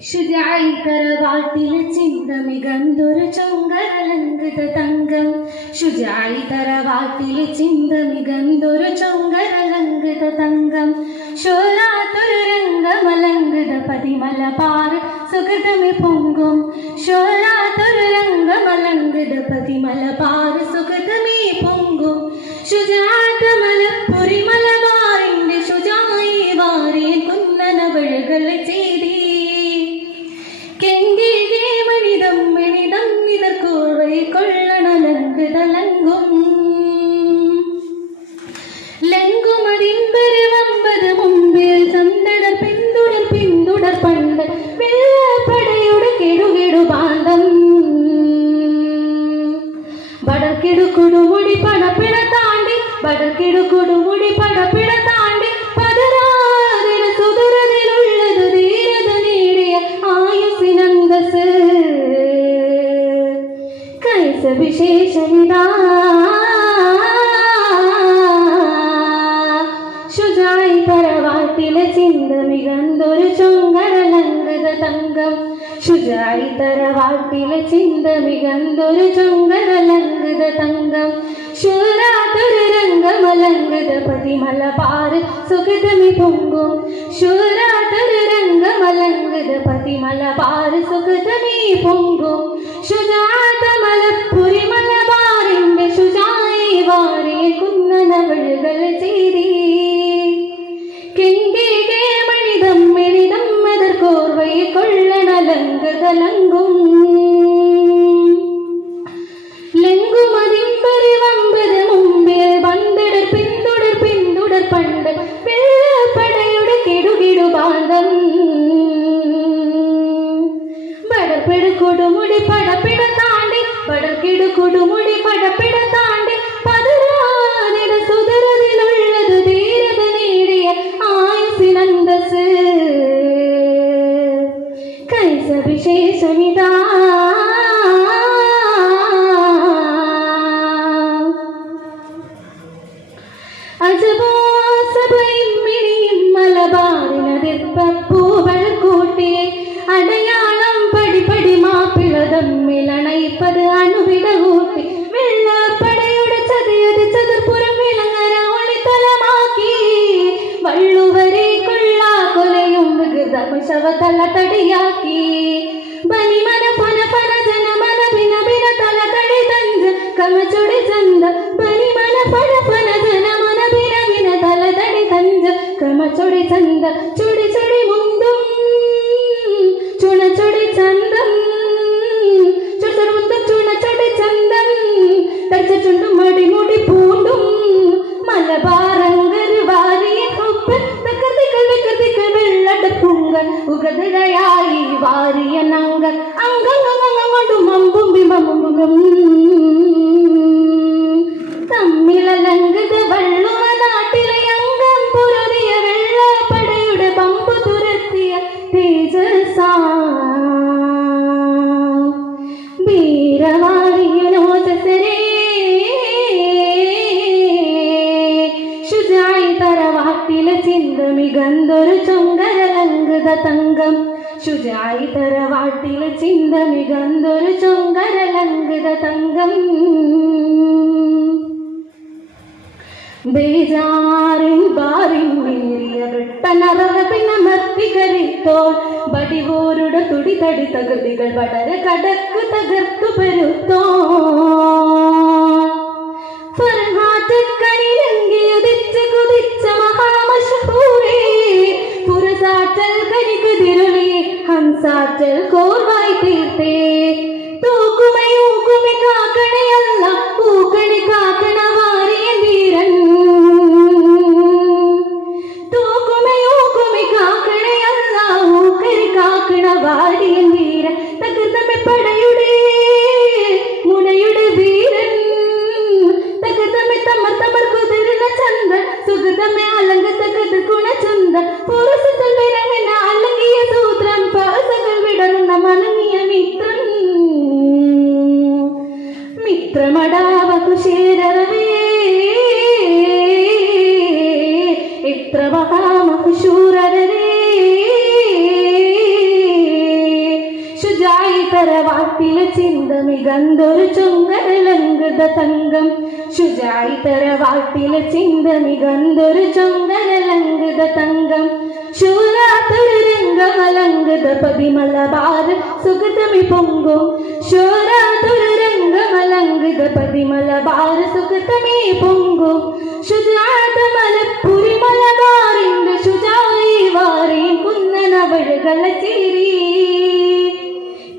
ശുചായി തറവാട്ടിൽ ചിന്ത മികന്തൊരു ചൊങ്കരലങ്കൃത തങ്കം ശുചായി തറവാട്ടിൽ ചിന്ത മികന്തൊരു ചൊങ്കരലങ്കൃത തങ്കം ശോരാത്തൊരു രംഗമലങ്കൃത പതിമല പാറ് സുഗതമി പൊങ്കും ശോരാത്തൊരു രംഗമലങ്കൃത പതിമല പാറ് ശുചായി തറവാട്ടിലെ ചിന്ത മികന്തൊരു ചൊങ്കരലങ്കത തങ്കം ശൂരാതൊരു രംഗമലങ്കത പതിമല പാറ് സുഗതമി പൊങ്കും ശൂരാതൊരു രംഗമലങ്കത പതിമല പാറ് സുഗതമി പൊങ്കും ശുചാതമല കൊടുമുടി പടപ്പിട താണ്ടി പടക്കിടു കൊടുമുടി പടപ്പിട താണ്ടി പതരാതിര സുതരതിലുള്ളത് ധീരത നേടിയ ആയുസിനന്തസ് കൈസ വിശേഷമിതാ தன்மில் அணைப்பது அணுவிட ஊட்டி. வெள்ள படையுடைச்சது அது சதுர்புறம் விளங்கன ஒளித்தலமாக்கி வள்ளுவரே கொள்ளா கொலையும் வெகு தமிழ்சவ தல தடியாக்கி பனிமன பன பன ஜன மன பின பின தல தடி தஞ்ச. கமச்சுடி சந்த பனிமன பன பன ஜன மன பின பின தல தடி தஞ்ச. கமச்சுடி சுடி சுடி முந்தும். சுட சுடி சந்தம். തടിച്ച മടിമുടി മടി മുടി പൂണ്ടും മലബാറങ്കർ വാരിയ ഉപ്പ് തകർത്തികൾ വികൃതികൾ വെള്ളടപ്പുങ്കൽ ഉകതയായി വാരിയ നങ്കൽ അങ്കങ്ങങ്ങൊണ്ടും അമ്പും ബിംബമുമ്പും തമ്മിലലങ്കത വള്ളുവ നാട്ടിലെ അംഗം പുരുതിയ വെള്ളപ്പടയുടെ പമ്പു തുരത്തിയ തേജസാ. വീരവാരിയനോജസരേ ചിന്ത ചൊങ്കരലങ്കൃത തങ്കം ശുചായി തറവാട്ടിലെ ചിന്ത മികന്തൊരു ചൊങ്കരലങ്കൃത തങ്കം ബേജാറിൻ ബാറിൻ തുടി തടി തകൃതികൾ വളരെ കടക്കു തകർത്തു പെരുത്തോ ഹംസാറ്റൽ മിത്രൻ മിത്രമടാവകു ശേരവേ. എത്ര മഹാമകു ശൂരരേ ശുചായിതരവാത്തില ചിന്ത മികന്തൊരു ചുങ്കരലങ്കത തങ്കം. ശുചായിതരവാത്തില ചിന്ത മികന്തൊരു ചുങ്കരലങ്കത തങ്കം. ശൂര പതിമല ഭാര സുഗതമി പൊങ്കും. ശൂരാത്തൊരു രംഗമലങ്കൃത പതിമല ഭാര സുഗതമി പൊങ്കും. ശുചാത മലപ്പുരി മലബാറിന്റെ ശുചായി വാറി കുന്നനവഴുകള ചേരി.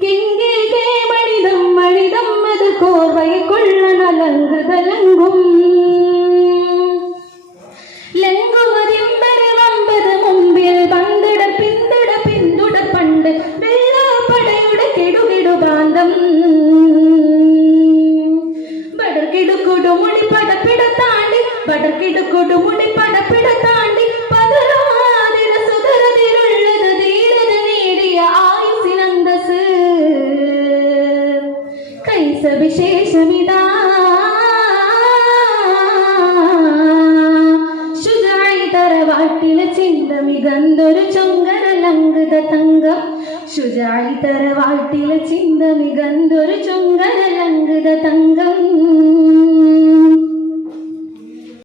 കിങ്കിൽകേ മണിതം മണിതം അത് കോർവയെ കൊള്ളണലങ്കൃത കെടുകിടു പ്രാന്തം ബടർകിടുക്കുടു മുടി പടപ്പിട താണ്ടി ബടർകിടുക്കുടു മുടി പടപ്പിട താണ്ടി പതരാതിര സുതരതിലുള്ളത് ധീരത നേടിയ ആയുസിനന്തസ് കൈസവിശേഷമിതാ തറവാട്ടിലെ ചിന്ത മികന്തൊരു ചൊങ്കരലങ്കൃത തങ്കം. ശുചായി തറവാട്ടിലെ ചിന്ത മികന്തൊരു ചൊങ്കരലങ്കൃത തങ്കം.